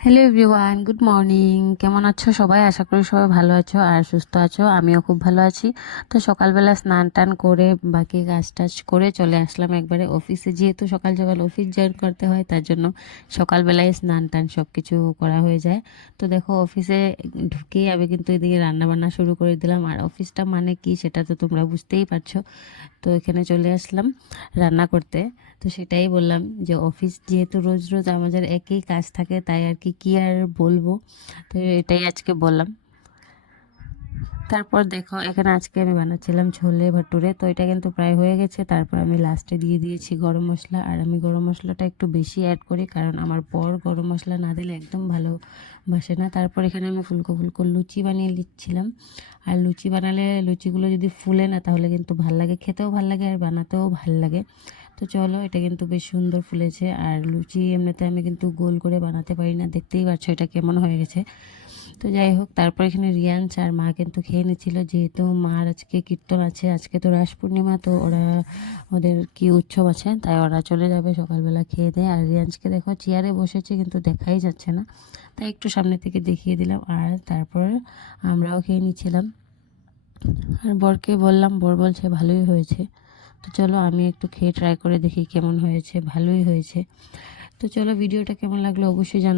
Hello everyone, good morning. কেমন আছো সবাই? আশা করি সবাই ভালো আছো আর সুস্থ আছো। আমিও খুব ভালো আছি। তো সকালবেলা স্নান টান করে বাকি কাজ টাজ করে চলে আসলাম একবারে অফিসে, যেহেতু সকাল সকাল অফিস জয়েন করতে হয়, তার জন্য সকালবেলায় স্নান টান সব কিছু করা হয়ে যায়। তো দেখো, অফিসে ঢুকেই আমি কিন্তু এদিকে রান্না বান্না শুরু করে দিলাম। আর অফিসটা মানে কি সেটা তো তোমরা বুঝতেই পারছো। তো এখানে চলে আসলাম রান্না করতে। তো সেটাই বললাম যে অফিস যেহেতু রোজ রোজ আমাদের একই কাজ থাকে, তাই আর কি কি আর বলবো। তো এটাই আজকে বললাম। তারপর দেখো, এখানে আজকে আমি বানাচ্ছিলাম ছোলে ভাটুরে। তো এটা কিন্তু প্রায় হয়ে গেছে। তারপর আমি লাস্টে দিয়ে দিয়েছি গরম মশলা। আর আমি গরম মশলাটা একটু বেশি অ্যাড করি, কারণ আমার বর গরম মশলা না দিলে একদম ভালোবাসে না। তারপর এখানে আমি ফুলকো ফুলকো লুচি বানিয়ে নিচ্ছিলাম। আর লুচি বানালে লুচিগুলো যদি ফুলে না, তাহলে কিন্তু ভাল লাগে, খেতেও ভাল লাগে আর বানাতেও ভাল লাগে। তো চলো, এটা কিন্তু বেশ সুন্দর ফুলেছে। আর লুচি এমনিতে আমি কিন্তু গোল করে বানাতে পারি না, দেখতেই পাচ্ছ এটা কেমন হয়ে গেছে। তো যাই হোক, তারপর এখানে রিয়ান্স আর মা কিন্তু খেয়ে নিচ্ছিল, যেহেতু মার আজকে কীর্তন আছে, আজকে তো রাস পূর্ণিমা, তো ওদের কি উৎসব আছে, তাই ওরা চলে যাবে সকালবেলা খেয়ে দেয়। আর রিয়ান্সকে দেখো চেয়ারে বসেছে, কিন্তু দেখাই যাচ্ছে না, তাই একটু সামনে থেকে দেখিয়ে দিলাম। আর তারপর আমরাও খেয়ে নিচ্ছিলাম। আর বরকে বললাম, বর বলছে ভালোই হয়েছে। তো চলো, আমি একটু খেয়ে ট্রাই করে দেখি কেমন হয়েছে। ভালোই হয়েছে। তো চলো, ভিডিওটা কেমন লাগলো অবশ্যই জানাও।